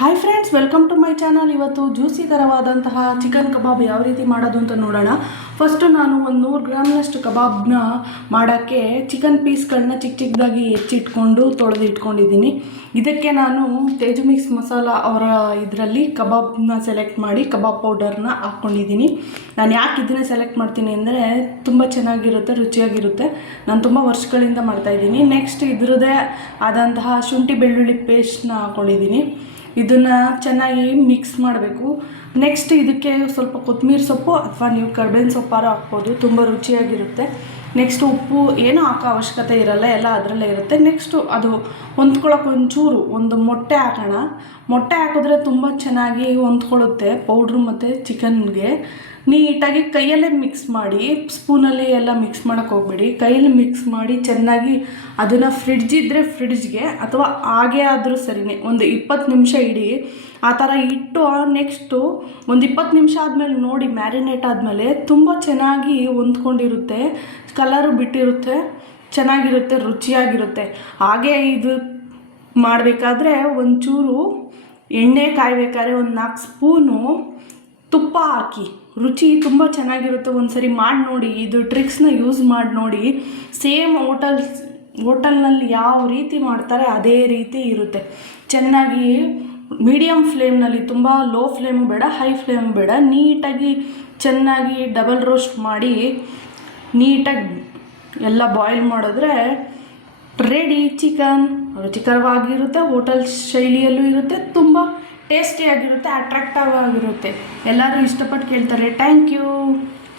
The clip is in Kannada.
Hi friends, welcome to my channel. ಇವತ್ತು ಜ್ಯೂಸಿಕರವಾದಂತಹ ಚಿಕನ್ ಕಬಾಬ್ ಯಾವ ರೀತಿ ಮಾಡೋದು ಅಂತ ನೋಡೋಣ. ಫಸ್ಟು ನಾನು ಒಂದು 100 ಗ್ರಾಮ್ನಷ್ಟು ಕಬಾಬ್ನ ಮಾಡೋಕ್ಕೆ ಚಿಕನ್ ಪೀಸ್ಗಳನ್ನ ಚಿಕ್ಕದಾಗಿ ಹೆಚ್ಚಿಟ್ಕೊಂಡು ತೊಳೆದು ಇಟ್ಕೊಂಡಿದ್ದೀನಿ. ಇದಕ್ಕೆ ನಾನು ತೇಜು ಮಿಕ್ಸ್ ಮಸಾಲ ಅವರ ಇದರಲ್ಲಿ ಕಬಾಬ್ನ ಸೆಲೆಕ್ಟ್ ಮಾಡಿ ಕಬಾಬ್ ಪೌಡರ್ನ ಹಾಕ್ಕೊಂಡಿದ್ದೀನಿ. ನಾನು ಯಾಕೆ ಇದನ್ನೇ ಸೆಲೆಕ್ಟ್ ಮಾಡ್ತೀನಿ ಅಂದರೆ ತುಂಬ ಚೆನ್ನಾಗಿರುತ್ತೆ, ರುಚಿಯಾಗಿರುತ್ತೆ. ನಾನು ತುಂಬ ವರ್ಷಗಳಿಂದ ಮಾಡ್ತಾಯಿದ್ದೀನಿ. ನೆಕ್ಸ್ಟ್ ಇದರದೇ ಆದಂತಹ ಶುಂಠಿ ಬೆಳ್ಳುಳ್ಳಿ ಪೇಸ್ಟ್ನ ಹಾಕ್ಕೊಂಡಿದ್ದೀನಿ. ಇದನ್ನು ಚೆನ್ನಾಗಿ ಮಿಕ್ಸ್ ಮಾಡಬೇಕು. ನೆಕ್ಸ್ಟ್ ಇದಕ್ಕೆ ಸ್ವಲ್ಪ ಕೊತ್ತಂಬರಿ ಸೊಪ್ಪು ಅಥವಾ ನೀವು ಕರ್ಬೇವಿನ ಸೊಪ್ಪಾರು ಹಾಕ್ಬೋದು, ತುಂಬ ರುಚಿಯಾಗಿರುತ್ತೆ. ನೆಕ್ಸ್ಟ್ ಉಪ್ಪು ಏನೂ ಹಾಕೋ ಅವಶ್ಯಕತೆ ಇರಲ್ಲ, ಎಲ್ಲ ಅದರಲ್ಲೇ ಇರುತ್ತೆ. ನೆಕ್ಸ್ಟು ಅದು ಹೊಂದ್ಕೊಳ್ಳೋಕೆ ಒಂಚೂರು ಒಂದು ಮೊಟ್ಟೆ ಹಾಕೋಣ. ಮೊಟ್ಟೆ ಹಾಕಿದ್ರೆ ತುಂಬ ಚೆನ್ನಾಗಿ ಹೊಂದ್ಕೊಳ್ಳುತ್ತೆ ಪೌಡ್ರು ಮತ್ತು ಚಿಕನ್ಗೆ. ನೀಟಾಗಿ ಕೈಯಲ್ಲೇ ಮಿಕ್ಸ್ ಮಾಡಿ, ಸ್ಪೂನಲ್ಲಿ ಎಲ್ಲ ಮಿಕ್ಸ್ ಮಾಡೋಕ್ಕೆ ಹೋಗ್ಬೇಡಿ. ಕೈಯಲ್ಲಿ ಮಿಕ್ಸ್ ಮಾಡಿ ಚೆನ್ನಾಗಿ ಅದನ್ನು ಫ್ರಿಡ್ಜ್ ಇದ್ದರೆ ಫ್ರಿಡ್ಜ್ಗೆ, ಅಥವಾ ಹಾಗೇ ಆದರೂ ಸರಿಯೇ ಒಂದು 20 ನಿಮಿಷ ಇಡಿ. ಆ ಥರ ಇಟ್ಟು ನೆಕ್ಸ್ಟು ಒಂದು 20 ನಿಮಿಷ ಆದಮೇಲೆ ನೋಡಿ, ಮ್ಯಾರಿನೇಟ್ ಆದಮೇಲೆ ತುಂಬ ಚೆನ್ನಾಗಿ ಹೊಂದ್ಕೊಂಡಿರುತ್ತೆ, ಕಲರು ಬಿಟ್ಟಿರುತ್ತೆ, ಚೆನ್ನಾಗಿರುತ್ತೆ, ರುಚಿಯಾಗಿರುತ್ತೆ. ಹಾಗೇ ಇದು ಮಾಡಬೇಕಾದ್ರೆ ಒಂಚೂರು ಎಣ್ಣೆ ಕಾಯಬೇಕಾದ್ರೆ ಒಂದು 4 ಸ್ಪೂನು ತುಪ್ಪ ಹಾಕಿ, ರುಚಿ ತುಂಬ ಚೆನ್ನಾಗಿರುತ್ತೆ. ಒಂದು ಸರಿ ಮಾಡಿ ನೋಡಿ, ಇದು ಟ್ರಿಕ್ಸ್ನ ಯೂಸ್ ಮಾಡಿ ನೋಡಿ. ಸೇಮ್ ಹೋಟೆಲ್ನಲ್ಲಿ ಯಾವ ರೀತಿ ಮಾಡ್ತಾರೆ ಅದೇ ರೀತಿ ಇರುತ್ತೆ. ಚೆನ್ನಾಗಿ ಮೀಡಿಯಮ್ ಫ್ಲೇಮ್ನಲ್ಲಿ, ತುಂಬ ಲೋ ಫ್ಲೇಮು ಬೇಡ, ಹೈ ಫ್ಲೇಮು ಬೇಡ, ನೀಟಾಗಿ ಚೆನ್ನಾಗಿ ಡಬಲ್ ರೋಸ್ಟ್ ಮಾಡಿ ನೀಟಾಗಿ ಎಲ್ಲ ಬಾಯ್ಲ್ ಮಾಡಿದ್ರೆ ರೆಡಿ ಚಿಕನ್. ರುಚಿಕರವಾಗಿರುತ್ತೆ, ಹೋಟೆಲ್ ಶೈಲಿಯಲ್ಲೂ ಇರುತ್ತೆ, ತುಂಬ ಟೇಸ್ಟಿಯಾಗಿರುತ್ತೆ, ಅಟ್ರಾಕ್ಟಿವ್ ಆಗಿರುತ್ತೆ. ಎಲ್ಲರೂ ಇಷ್ಟಪಟ್ಟು ಕೇಳ್ತಾರೆ. Thank you.